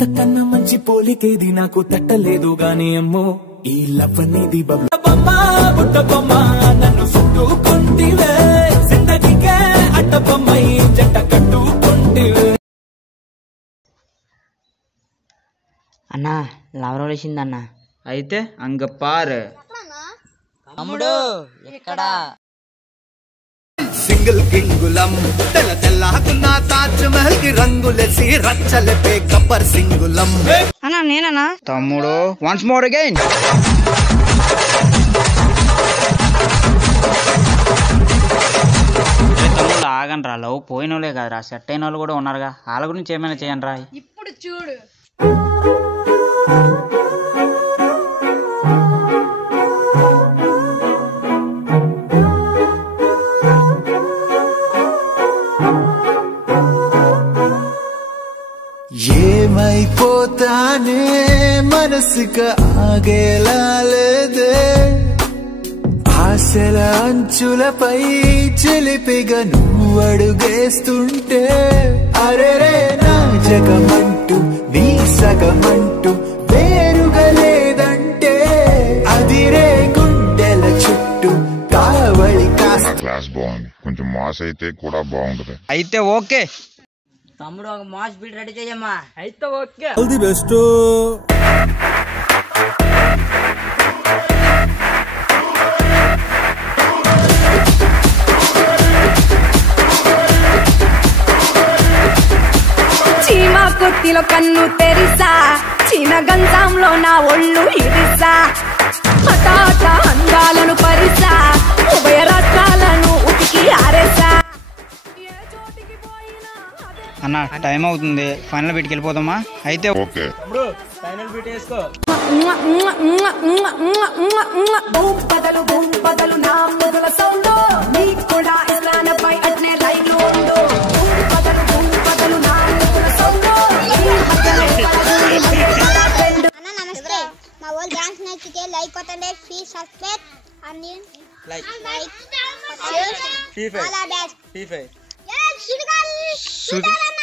ఇంతకన్నా మంచి పోలికేది నాకు తట్టలేదు గాని అమ్మో ఈ లవ్ అనేది బొమ్మ బుట్ట బొమ్మ నన్ను చుట్టుకుంటివే జిందగీకే అట్ట బొమ్మై జంట కట్టుకుంటివే. అన్నా లవ్ రోల్ వేసిందన్నా. అయితే అంగ పారు తమ్ముడు ఎక్కడా సింగిల్ కింగులం తెల్ల తెల్లకున్న తాజ్ మహల్ కి రంగులేసి రచ్చలపే గబ్బర్ సింగులం. అన్నా నేనన్నా తమ్ముడు వన్స్ మోర్ అగైన్. తమ్ముడు ఆగండి రా, లవ్ పోయిన వాళ్ళే కదరా సెట్ అయిన వాళ్ళు కూడా ఉన్నారుగా, వాళ్ళ గురించి ఏమైనా చేయండి రా. ఇప్పుడు చూడు ఏమైపోతానే మనసుకు ఆగేలా లేదే ఆశల అంచులపై చిలిపిగా నువ్వు అడుగేస్తుంటే అరెరే నా జగమంటూ నీ సగమంటూ వేరుగా లేదంటే అదిరే గుండెల చుట్టూ కావళి కాస్త. క్లాస్ బాగుంది, కొంచెం మాస్ అయితే కూడా బాగుంటది. అయితే ఓకే తమ్ముడు ఒక మాస్ బీట్ రెడీ చేయమ్మా. అయితే ఓకే. All the best. చీమా కొట్టిలో కన్ను తెరిసా చీన గంధంలో నా ఒళ్ళు ఇరిసా హఠాట అందాలను పరిసా ఉభయ రాష్ట్రాలను ఉతికి ఆరేసా. అన్న టైం అవుతుంది, ఫైనల్ బీట్కి వెళ్ళిపోదామా. అయితే ఓకే బదలు బదలు నా మొదల సౌండ్ నీకు కూడా ఇస్లానపై అట్నే లైవ్ ఉండు బదలు నా మొదల సౌండ్. అన్న నమస్తే, మా వాళ్ళు డాన్స్ నచ్చితే లైక్ కొట్టండి, please subscribe and like share all the best. ఫీఫై సుడిగాలి సుడాలన్న